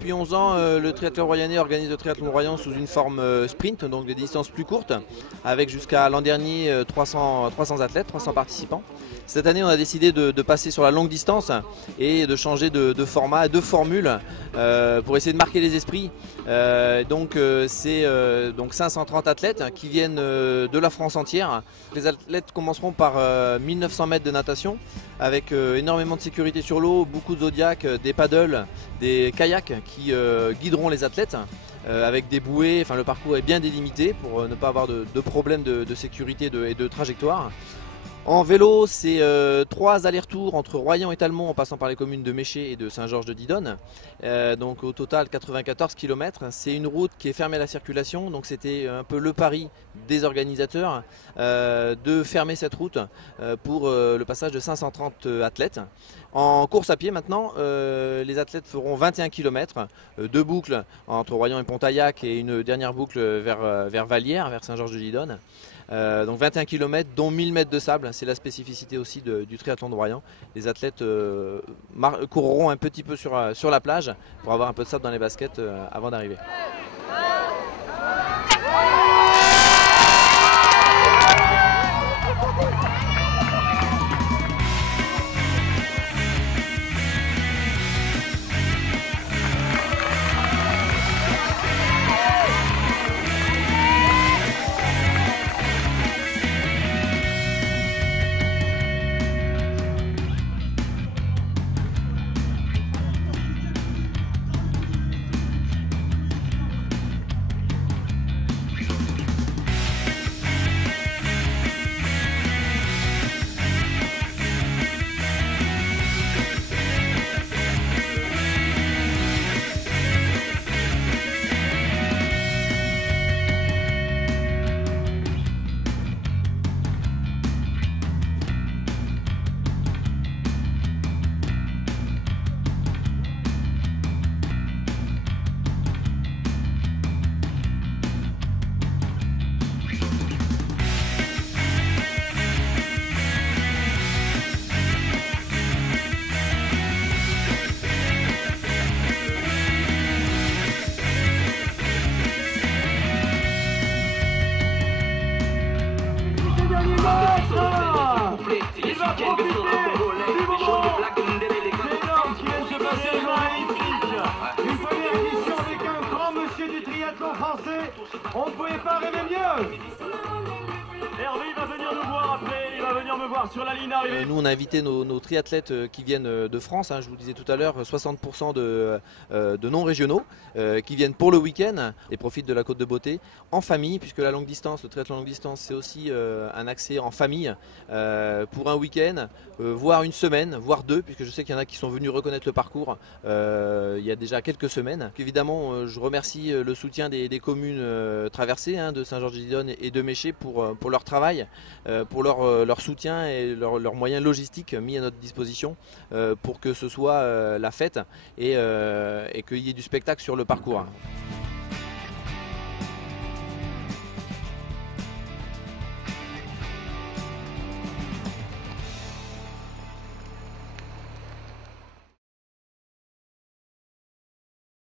depuis 11 ans, le triathlon royannais organise le triathlon royan sous une forme sprint, donc des distances plus courtes, avec jusqu'à l'an dernier 300 athlètes, 300 participants. Cette année, on a décidé de passer sur la longue distance et de changer de format, de formule pour essayer de marquer les esprits. C'est 530 athlètes qui viennent de la France entière. Les athlètes commenceront par 1900 mètres de natation avec énormément de sécurité sur l'eau, beaucoup de zodiacs, des paddles, des kayaks qui guideront les athlètes. Avec des bouées, enfin le parcours est bien délimité pour ne pas avoir de problème de sécurité et de trajectoire. En vélo, c'est 3 allers-retours entre Royan et Talmont en passant par les communes de Méché et de Saint-Georges-de-Didonne. Donc au total 94 km. C'est une route qui est fermée à la circulation, donc c'était un peu le pari des organisateurs de fermer cette route pour le passage de 530 athlètes. En course à pied maintenant, les athlètes feront 21 km, 2 boucles entre Royan et Pontaillac et une dernière boucle vers Vallières, vers Saint-Georges-de-Didonne. Donc 21 km dont 1000 mètres de sable, c'est la spécificité aussi du triathlon de Royan. Les athlètes courront un petit peu sur la plage pour avoir un peu de sable dans les baskets avant d'arriver. Une première édition avec un grand monsieur du triathlon français. On ne pouvait pas rêver mieux. Hervé va venir nous voir après, il va venir me voir sur la ligne d'arrivée. Nous on a invité nos triathlètes qui viennent de France, je vous le disais tout à l'heure, 60% de non-régionaux qui viennent pour le week-end et profitent de la Côte de Beauté en famille, puisque la longue distance, le triathlon longue distance, c'est aussi un accès en famille pour un week-end, voire une semaine, voire 2, puisque je sais qu'il y en a qui sont venus reconnaître le parcours il y a déjà quelques semaines. Évidemment, je remercie le soutien des communes traversées, de Saint-Georges-de-Didonne et de Méché pour leur travail, pour leur soutien et leurs moyens logistiques mis à notre disposition pour que ce soit la fête et qu'il y ait du spectacle sur le parcours.